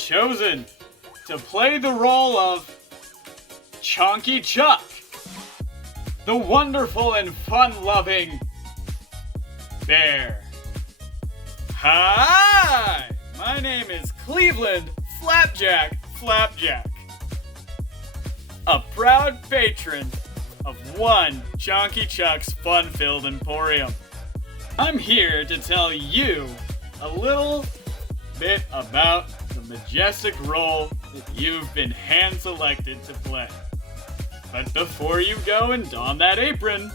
chosen to play the role of Chonky Chuck, the wonderful and fun-loving bear. Hi! My name is Cleveland Flapjack, a proud patron of one Chonky Chuck's fun-filled emporium. I'm here to tell you a little bit about the majestic role that you've been hand-selected to play. But before you go and don that apron,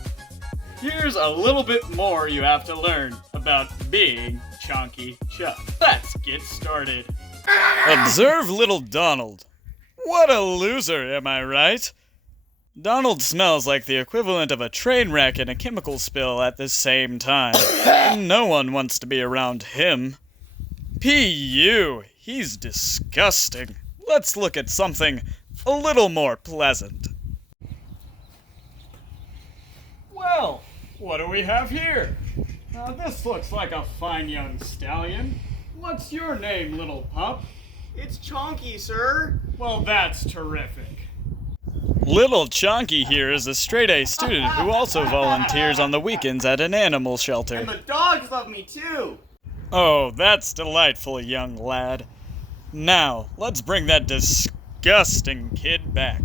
here's a little bit more you have to learn about being Chonky Chuck. Let's get started. Observe little Donald. What a loser, am I right? Donald smells like the equivalent of a train wreck and a chemical spill at the same time. No one wants to be around him. P.U. He's disgusting. Let's look at something a little more pleasant. Well, what do we have here? Now this looks like a fine young stallion. What's your name, little pup? It's Chonky, sir. Well, that's terrific. Little Chonky here is a straight-A student who also volunteers on the weekends at an animal shelter. And the dogs love me too. Oh, that's delightful, young lad. Now, let's bring that disgusting kid back.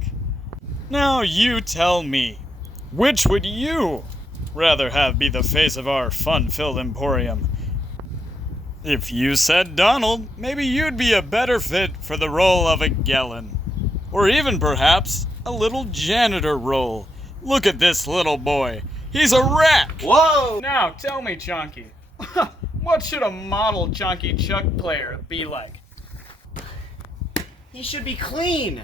Now you tell me, which would you rather have be the face of our fun-filled emporium? If you said Donald, maybe you'd be a better fit for the role of a Gellin. Or even perhaps a little janitor role. Look at this little boy. He's a wreck! Whoa! Now tell me, Chonky, what should a model Chonky Chuck player be like? He should be clean.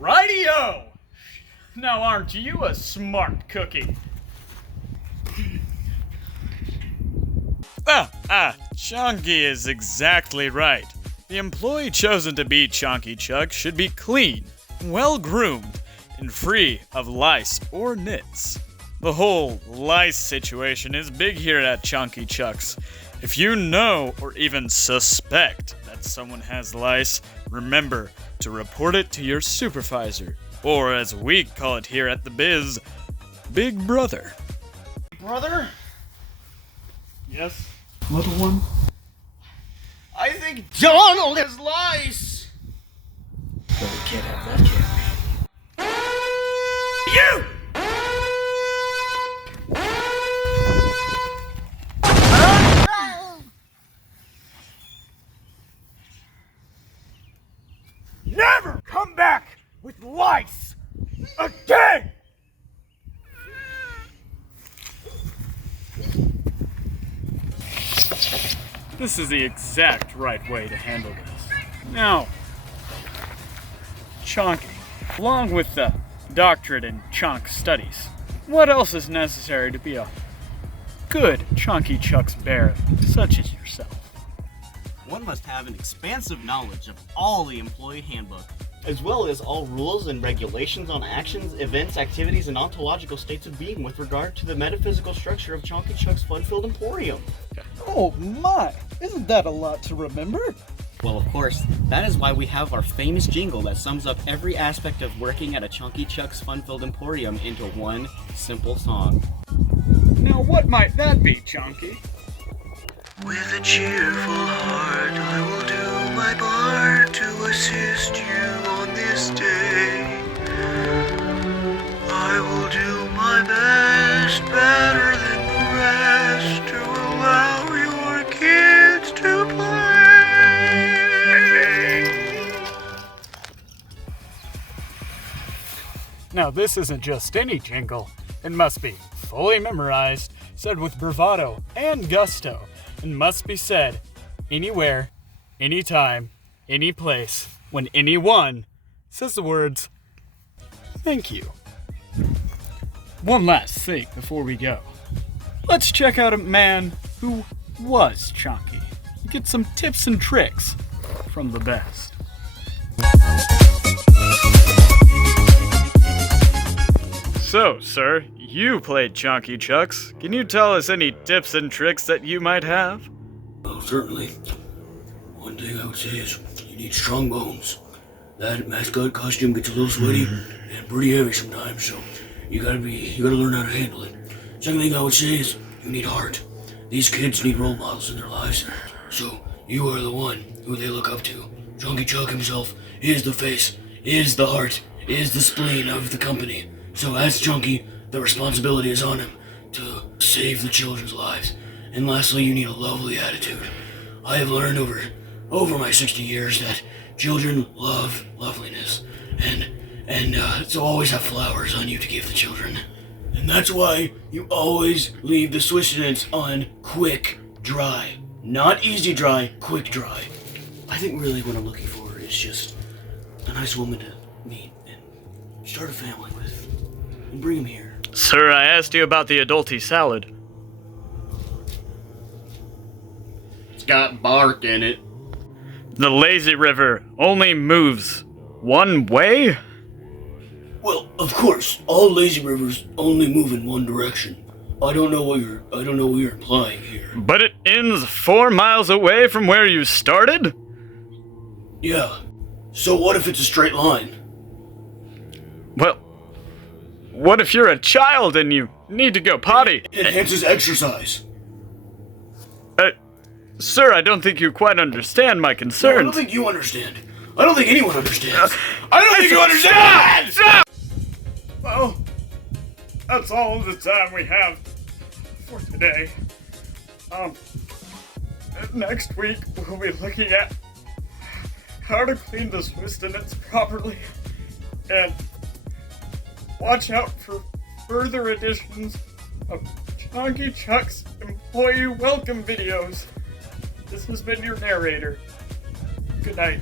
Rightio! Now aren't you a smart cookie? Chonky is exactly right. The employee chosen to be Chonky Chuck should be clean, well-groomed, and free of lice or nits. The whole lice situation is big here at Chonky Chuck's. If you know or even suspect that someone has lice, remember to report it to your supervisor, or as we call it here at the biz, Big Brother. Brother? Yes, little one? I think Donald has lice. But we can't have that, can we? You! Never come back with lice again! This is the exact right way to handle this. Now, Chonky, along with the doctorate in chonk studies, what else is necessary to be a good Chonky Chuck's bear such as yourself? One must have an expansive knowledge of all the employee handbook, as well as all rules and regulations on actions, events, activities, and ontological states of being with regard to the metaphysical structure of Chonky Chuck's fun-filled emporium. Oh my, isn't that a lot to remember? Well, of course, that is why we have our famous jingle that sums up every aspect of working at a Chonky Chuck's fun-filled emporium into one simple song. Now what might that be, Chonky? With a cheerful heart, I will do my part to assist you on this day. I will do my best, better than the rest, to allow your kids to play. Now this isn't just any jingle. It must be fully memorized, said with bravado and gusto, and must be said anywhere, anytime, any place, when anyone says the words, thank you. One last thing before we go. Let's check out a man who was Chonky and get some tips and tricks from the best. So, sir, you played Chonky Chuck's. Can you tell us any tips and tricks that you might have? Oh, certainly. Well, one thing I would say is you need strong bones. That mascot costume gets a little sweaty and pretty heavy sometimes, so you gotta learn how to handle it. Second thing I would say is you need heart. These kids need role models in their lives, so you are the one who they look up to. Chonky Chuck himself is the face, is the heart, is the spleen of the company. So as Chonky, the responsibility is on him to save the children's lives. And lastly, you need a lovely attitude. I have learned over my 60 years that children love loveliness, and so always have flowers on you to give the children. And that's why you always leave the sustenance on quick dry. Not easy dry, quick dry. I think really what I'm looking for is just a nice woman to meet and start a family with. And bring him here. Sir, I asked you about the adulty salad. It's got bark in it. The lazy river only moves one way? Well, of course, all lazy rivers only move in one direction. I don't know what you're implying here. But it ends 4 miles away from where you started? Yeah. So what if it's a straight line? Well, what if you're a child and you need to go potty? It enhances exercise. Sir, I don't think you quite understand my No, I concerns. don't think you understand. I don't think anyone understands. I don't think you understand! Stop! Well, that's all the time we have for today. Next week we'll be looking at how to clean the sustenance properly, and watch out for further editions of Chonky Chuck's employee welcome videos. This has been your narrator. Good night.